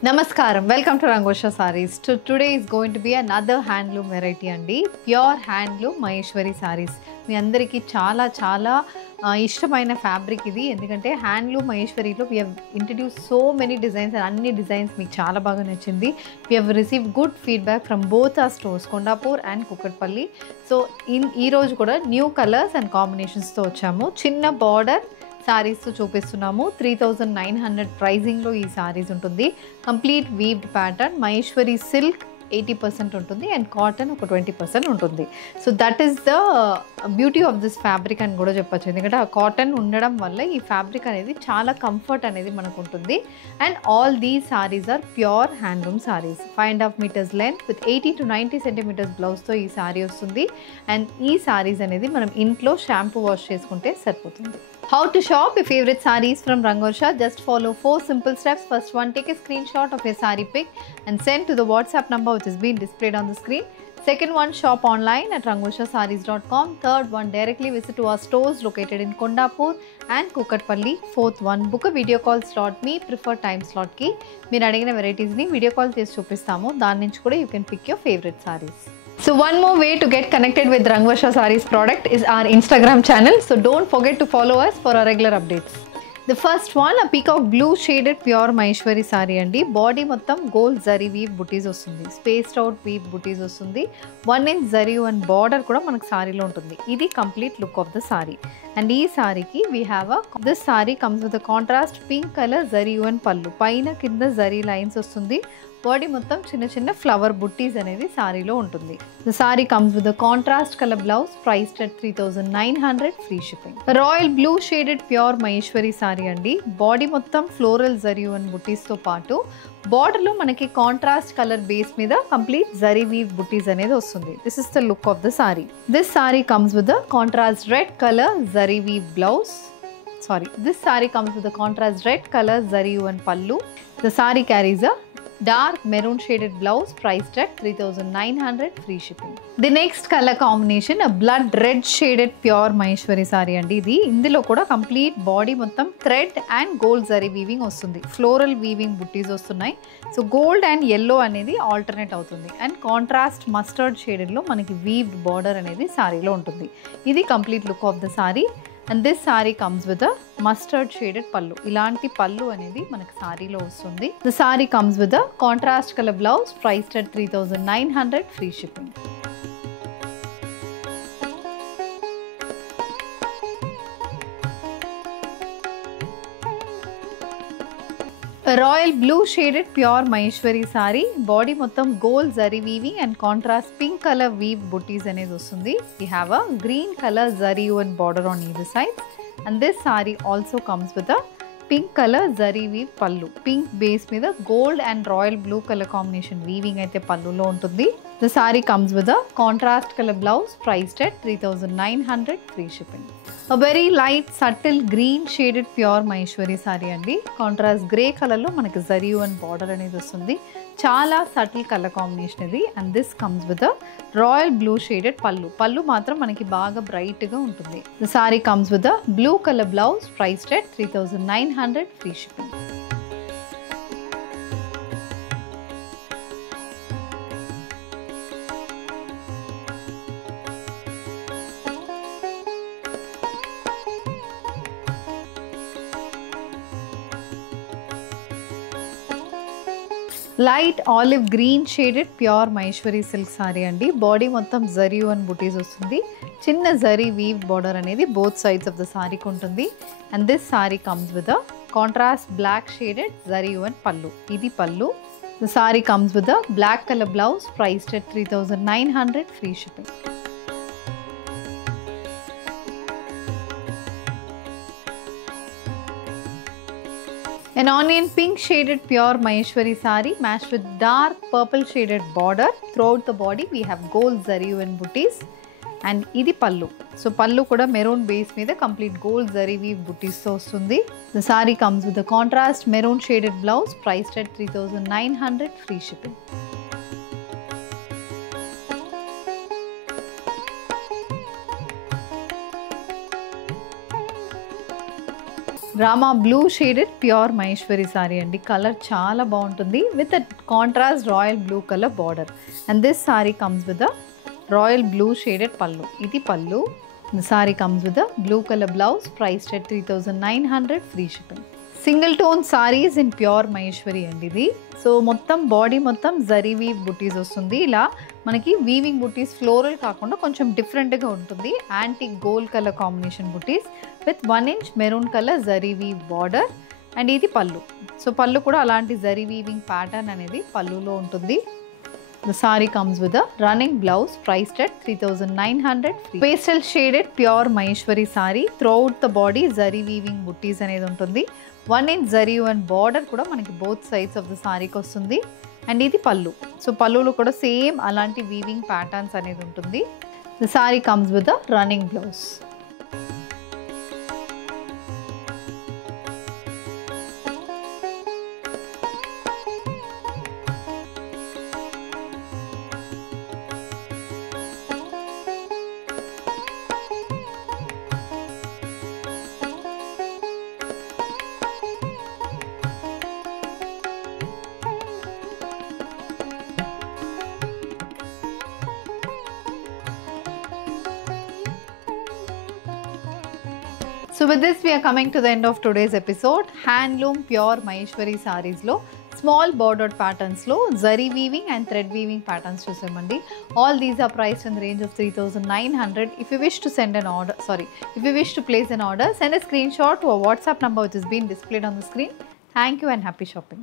Namaskaram. Welcome to Rangosha Sarees. Today is going to be another handloom variety andi. Pure handloom Maheshwari sarees. మీ అందరికీ చాలా చాలా ఇష్టమైన fabric ఇది. ఎందుకంటే handloom మహేశ్వరిలో we have introduce so many designs and అన్ని designs మీకు చాలా బాగా నచ్చింది. We have receive good feedback from both our stores Kondapur and Kukatpally. So ఈరోజు కూడా న్యూ కలర్స్ అండ్ కాంబినేషన్స్తో వచ్చాము. చిన్న బార్డర్ సారీస్ చూపిస్తున్నాము. 3900 ప్రైజింగ్లో ఈ సారీస్ ఉంటుంది. Complete weaved pattern, Maheshwari silk 80% ఉంటుంది అండ్ కాటన్ ఒక 20% ఉంటుంది. So that is the beauty of this fabric అని కూడా చెప్పచ్చు. ఎందుకంటే ఆ కాటన్ ఉండడం వల్ల ఈ ఫ్యాబ్రిక్ అనేది చాలా కంఫర్ట్ అనేది మనకు ఉంటుంది. And all these saris are pure handloom saris. 5.5 meters length with 80 to 90 centimeters బ్లౌజ్తో ఈ సారీ వస్తుంది. అండ్ ఈ సారీస్ అనేది మనం ఇంట్లో షాంపూ వాష్ చేసుకుంటే సరిపోతుంది. How to shop your favorite sarees from Rangosha? Just follow 4 simple steps. First one, take a screenshot of your saree pic and send to the WhatsApp number which is being displayed on the screen. Second one, shop online at rangoshasarees.com. Third one, directly visit to our stores located in Kondapur and Kukatpalli. Fourth one, book a video call slot. Me prefer time slot ki meer adigina varieties ni video call chesi chupistamu. Dani nunchi kuda you can pick your favorite sarees. So one more way to get connected with Rangosha Sarees product is our Instagram channel. So don't forget to follow us for our regular updates. The first one, a peacock blue shaded pure Maheshwari saree andi. Body mottam gold zari weave booties ostundi. Spaced out weave booties ostundi. 1 inch zari and border kuda manaku saree lo untundi. Idi complete look of the saree. And ee saree ki we have this saree comes with a contrast pink color zari and pallu. Paina kinda zari lines ostundi. Body మొత్తం చిన్న చిన్న flower buttis అనేది సారీలో ఉంటుంది. The sari comes with contrast colour blouse priced at 3900 free shipping. Royal blue shaded pure Maheshwari sari అండి. Body మొత్తం floral zari and బుట్టీస్తో పాటు బార్డర్లో మనకి కాంట్రాస్ట్ కలర్ బేస్ మీద కంప్లీట్ జరీ వీవ్ బుట్టీస్ అనేది వస్తుంది. This is the look of the sari. This sari comes with contrast red colour zari weave blouse. This saree comes with a contrast red color zari and pallu. The saree carries a dark maroon shaded blouse priced at 3900 free shipping. The next color combination, a blood red shaded pure Maheshwari saree andi. Idi indulo kuda complete body mottam thread and gold zari weaving ostundi. Floral weaving booties ostunnai. So gold and yellow anedi alternate avutundi and contrast mustard shaded lo manaki weaved border anedi saree lo untundi. Idi complete look of the saree. And this saree comes with a mustard shaded pallu. Ilanti pallu anedi manaku saree lo vastundi. The saree comes with a contrast color blouse priced at 3900 free shipping. A royal blue shaded pure Maheshwari saree. Body mottam gold zari weaving and contrast pink color weave booties anedi vastundi. We have a green color zari and border on either side. And this saree also comes with a pink color zari weave pallu. Pink base మీద gold and royal blue color combination weaving అయితే పల్లులో ఉంటుంది. The saree comes with a contrast color blouse priced at 3900 free shipping. A very light subtle green shaded pure Maheshwari saree అండి. Contrast grey కలర్లో మనకి zari and border అనేది వస్తుంది. చాలా subtle colour combination ఇది. And this comes with a royal blue shaded పల్లు. పల్లు మాత్రం మనకి బాగా బ్రైట్గా ఉంటుంది. The sari comes with a blue colour blouse priced at 3900 free shipping. Light olive green shaded pure Maheshwari silk sorry అండి. బాడీ మొత్తం జరీ అండ్ బుటీస్ వస్తుంది. చిన్న జరీ వీవ్ బార్డర్ అనేది బోత్ సైడ్స్ ఆఫ్ ద సారీకి ఉంటుంది. And this sari comes with a contrast black shaded zari and pallu. ఇది pallu. The sari comes with a black colour blouse priced at 3900 free shipping. An onion pink shaded pure Maheshwari saree matched with dark purple shaded border. Throughout the body we have gold zari and booties. And idi pallu. So pallu kuda maroon base meeda complete gold zari weave booties tho vastundi. The saree comes with a contrast maroon shaded blouse priced at 3900 free shipping. Rama blue shaded pure Maheshwari sari అండి. Colour చాలా బాగుంటుంది with contrast royal blue colour border. And this sari comes with royal blue shaded పల్లు. ఇది పల్లు. The saree comes with a blue color blouse priced at 3900 free shipping. Single tone sarees in pure maheshwari అండి ఇది. So మొత్తం body మొత్తం zari weave బుటీస్ వస్తుంది. ఇలా మనకి వీవింగ్ బుటీస్ ఫ్లోరల్ కాకుండా కొంచెం డిఫరెంట్గా ఉంటుంది. Antique gold colour combination buttis with 1 inch maroon colour zari weave border. And ఇది పల్లు. సో పల్లు కూడా అలాంటి జరీ వీవింగ్ ప్యాటర్న్ అనేది పల్లులో ఉంటుంది. The saree comes with a running blouse priced at 3900 free. Pastel shaded pure maheshwari saree. Throughout the body zari weaving butties అనేది ఉంటుంది. 1 inch zari and border కూడా మనకి both sides of the saree కి వస్తుంది. And ఇది pallu. So పల్లులో కూడా same అలాంటి వీవింగ్ ప్యాటర్న్స్ అనేది ఉంటుంది. The saree comes with a running blouse. So with this we are coming to the end of today's episode. Handloom pure maheshwari sarees lo small bordered patterns lo zari weaving and thread weaving patterns chusamandi. All these are priced in the range of 3900. If you wish to place an order, send a screenshot to a WhatsApp number which is being displayed on the screen. Thank you and happy shopping.